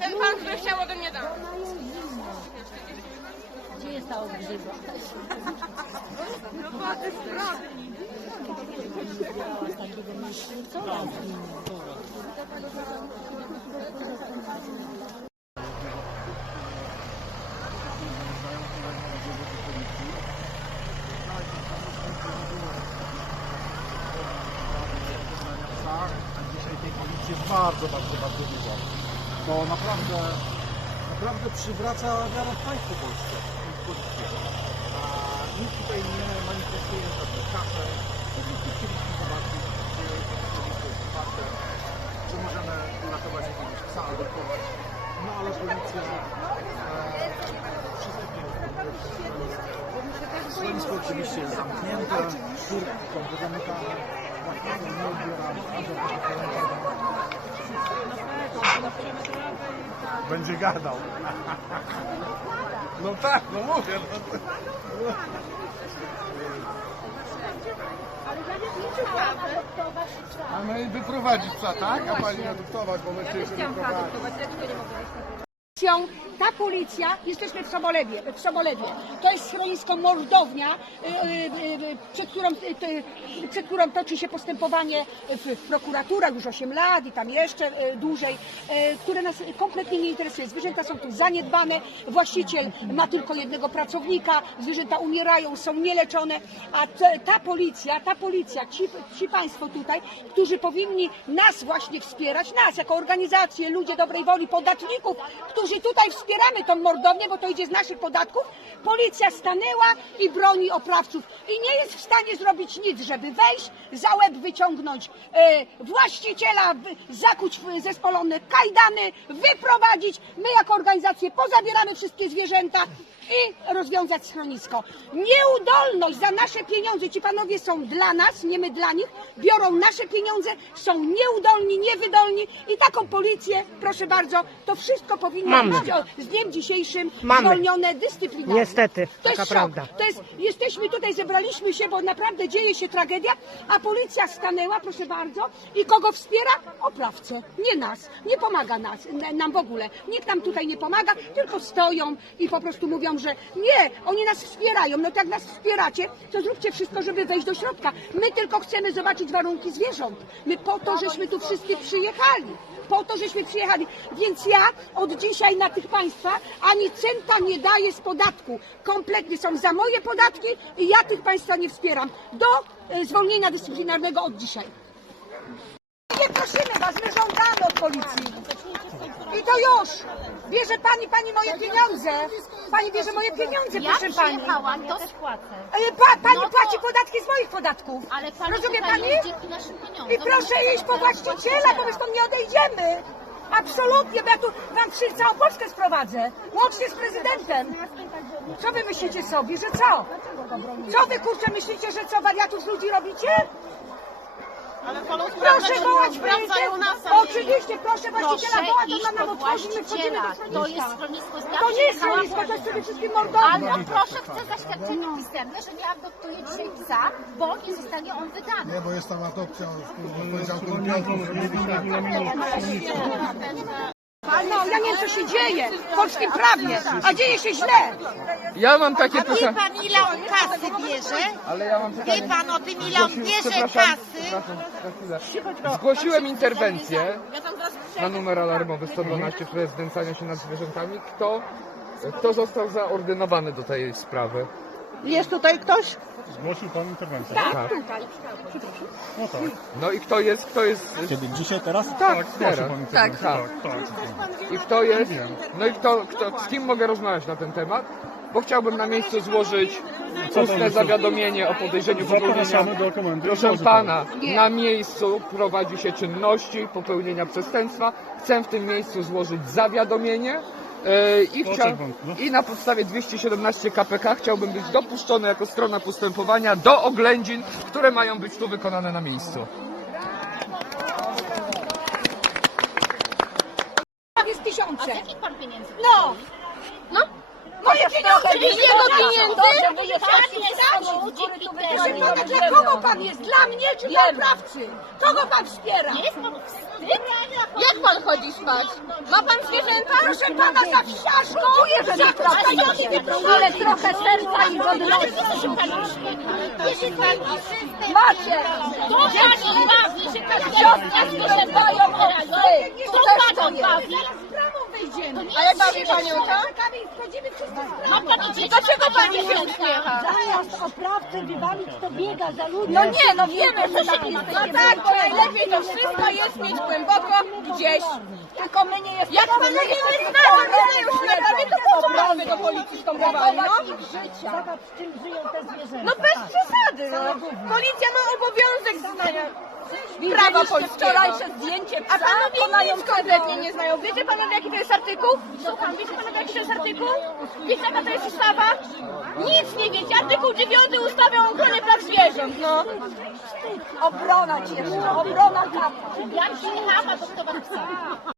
Ten pan, który chciał ode mnie dać. Gdzie jest ta ogrzywa? No jest zbrodni. Takiego co robi? a dzisiaj tej policji jest bardzo, bardzo, bardzo dużo. To naprawdę, naprawdę przywraca wiarę w państwo polskie. A nikt tutaj nie manifestuje żadnych kasę. Po prostu chcieliśmy zobaczyć, czy to jest otwarte, czy możemy uratować jakiegoś psa, adoptować. No ale policja e, wszystkie pieniądze Schronisko oczywiście jest zamknięte, furtki zamykane, nie Będzie gadał. No tak, no mówię. No. A my wyprowadzić psa, tak? A pani adoptować, bo my chcieliśmy wyprowadzić. policją, ta policja, jesteśmy w Sobolewie, w Sobolewie. To jest schronisko mordownia, y, y, y, przed którą, przed którą toczy się postępowanie w, prokuraturach już 8 lat i tam jeszcze dłużej, które nas kompletnie nie interesuje. Zwierzęta są tu zaniedbane, właściciel ma tylko jednego pracownika, zwierzęta umierają, są nieleczone, a ta policja, ta policja, ci, ci państwo tutaj, którzy powinni nas właśnie wspierać, nas jako organizację, ludzie dobrej woli, podatników, którzy tutaj wspieramy tą mordownię, bo to idzie z naszych podatków, policja stanęła i broni oprawców i nie jest w stanie zrobić nic, żeby wejść, za łeb wyciągnąć e, właściciela, zakuć zespolone kajdany, wyprowadzić. My organizację pozabieramy wszystkie zwierzęta i rozwiązać schronisko. Nieudolność za nasze pieniądze, ci panowie są dla nas, nie my dla nich, biorą nasze pieniądze, są nieudolni, niewydolni i taką policję, proszę bardzo, to wszystko powinno Mamy. być o, z dniem dzisiejszym Mamy. zwolnione dyscyplinarnie. Niestety, to jest taka szok. prawda. To jest, jesteśmy tutaj, zebraliśmy się, bo naprawdę dzieje się tragedia, a policja stanęła, proszę bardzo, i kogo wspiera? Oprawcę, nie nas, nie pomaga nas, n- nam w ogóle. Nikt nam tutaj nie pomaga, tylko stoją i po prostu mówią, że nie, oni nas wspierają. No to jak nas wspieracie, to zróbcie wszystko, żeby wejść do środka. My tylko chcemy zobaczyć warunki zwierząt. My po to, żeśmy tu wszyscy przyjechali. Po to, żeśmy przyjechali. Więc ja od dzisiaj na tych państwa ani centa nie daję z podatku. Kompletnie są za moje podatki i ja tych państwa nie wspieram. Do e, zwolnienia dyscyplinarnego od dzisiaj. Nie prosimy was, my żądamy od policji. I to już. Bierze pani, pani moje pieniądze. Pani bierze moje pieniądze, Ja proszę pani. przyjechałam, to spłacę. Pa, pani No to- płaci podatki z moich podatków. Ale pani Rozumie tutaj pani? jest dzięki naszym pieniądzom. I proszę iść po właściciela, bo my stąd nie odejdziemy. Absolutnie, bo ja tu wam przy całą Polskę sprowadzę. Łącznie z prezydentem. Co wy myślicie sobie, że co? Co wy kurczę myślicie, że co wariatów z ludzi robicie? Proszę wołać prezydenta. Oczywiście, proszę właściciela Proszę wołać, iść on ma nam po otworzyć, my wchodzimy właściciela. do To jest schroniska. schronisko. To nie jest schronisko, to jest przede wszystkim. Ale proszę, chcę zaświadczenie pisemne, że nie adoptuję dzisiaj psa, bo nie zostanie on wydany. Nie, bo jest tam adopcja poniedziałku do piątku, że nie No, ja nie wiem, co się dzieje w polskim prawie, a dzieje się źle. Ja mam takie A wie proszę. pan ile on kasy bierze? Ale ja mam pytanie. Wie pan o tym ile on Zgłosił- bierze przepraszam, kasy? przepraszam, na chwilę. Zgłosiłem interwencję na numer alarmowy 112 w znęcania się nad zwierzętami. Kto, kto został zaordynowany do tej sprawy? Jest tutaj ktoś? Zgłosił pan interwencję. Tak. No tak. No i kto jest, kto jest... Kiedy? Dzisiaj, teraz? Tak, zgłosił teraz. pan Tak, interwencję. tak. tak, tak. I kto jest... No i kto, kto, z kim mogę rozmawiać na ten temat? Bo chciałbym na miejscu złożyć ustne zawiadomienie o podejrzeniu popełnienia Zapraszamy do komendy. Proszę pana, na miejscu prowadzi się czynności popełnienia przestępstwa. Chcę w tym miejscu złożyć zawiadomienie. E, I, chciał. I na podstawie 217 KPK chciałbym być dopuszczony jako strona postępowania do oględzin, które mają być tu wykonane na miejscu. Jest tysiące. A z jakich pan pieniędzy? No, no. Moje pieniądze, jego pieniędzy. Pan jest samochodzie Proszę pana, dla kogo pan jest? Dla mnie czy dla oprawcy? Kogo pan wspiera? Nie jest pan chodzi spać? Ma pan zwierzęta? Proszę pana, za wsiaszką, że za to nie ale trochę serca i godności. Macie! To pani bawi, że tak Siostry korzystają od swy. To też to jest. Bawi. A jak bawi panią to? Ma pani dzieci, Dlaczego pani się uśmiecha? Zamiast oprawcy wywalić, to biega za ludźmi. No nie, no wiemy, że się No tak, bo najlepiej to wszystko jest mieć głęboko gdzieś. Tylko my nie jesteśmy... Jak panowie nie znają, nie znają śladami, to po co mamy do policji stąpowali, no? Ich życia. Zobacz, z czym żyją te zwierzęta. No bez przesady, no. Policja ma obowiązek znania prawa polskiego. wczorajsze zdjęcie A psa panowie nic kompletnie nie znają. Wiecie panowie jaki to jest artykuł? Słucham, wiecie panowie jaki to jest artykuł? Wiecie jaka to jest ustawa? Nic nie wiecie. Artykuł 9 ustawy o ochronie praw zwierząt, no. Obrona cię, obrona kapa. Ja przyjechałam adoptować psa.